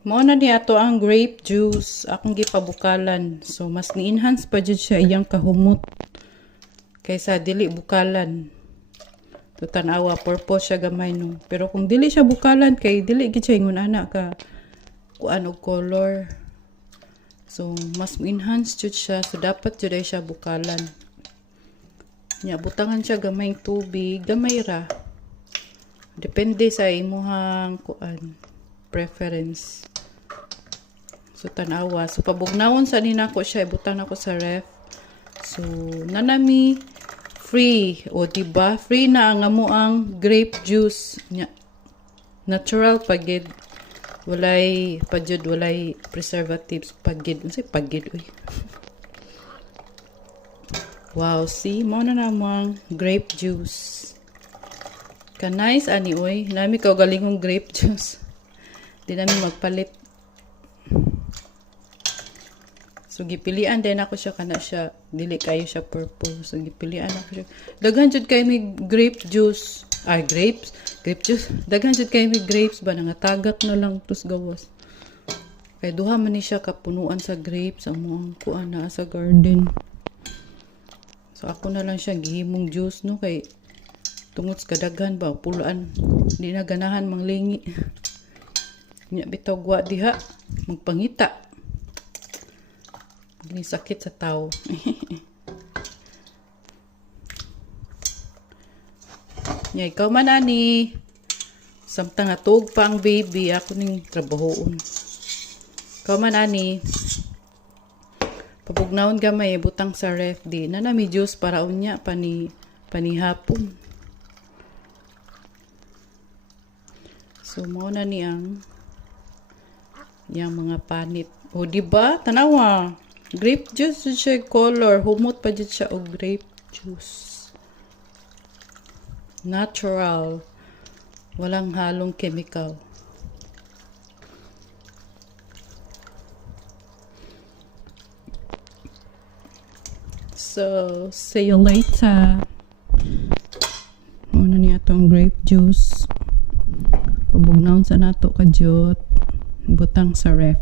Mao na ni ato ang grape juice akong gipabukalan. So mas ni-enhance pa jud siya iyang kahumot kaysa dili bukalan. To tan-awa purple siya gamay no. Pero kung dili siya bukalan kay dili gid siya ingon ana ka kuan og color. So mas enhance jud siya, so dapat jud ay siya bukalan. Nya butangan siya gamay tubig, gamay ra. Depende sa imuhang kuan preference. So tanawa, so pabugnawon sa ninako siya, ibutang nako sa ref. So nanami free, o diba? Free na ang amo ang grape juice nya. Natural pagid. Walay pajud, walay preservatives pagid. Unsay pagid uy. Wow, see, mo na namang grape juice. Ka nice ani oy, nami ka galingong grape juice. Di namin magpalit. So gipilian din ako siya kana siya dili kayo siya purple. So gipilian ako siya. Daghan jud kay may grape juice. Ay grapes, grape juice. Daghan jud kay may grapes ba nangatagak na lang tus gawas. Kay duha man ni siya kapunuan sa grapes ang mga kuan na sa garden. So ako na lang siya gihimong juice no kay tungod sa kadaghan ba pulaan di na ganahan manglingi. Nya bitaw gwa diha magpangita. Ini sakit sa tao. Nya ikaw man ani. Samtang atog pa ang baby ako ning trabahoon. Ikaw man ani. Pabugnawon gamay butang sa ref di na nami juice para unya panihapon. So mo na ni ang yang mga panit. O diba? Tanawa. Grape juice siya color. Humot pa dyan siya o grape juice. Natural. Walang halong chemical. So, see you later. Muna niya itong grape juice. Pabugnaon sa nato kajot. Butang sa ref.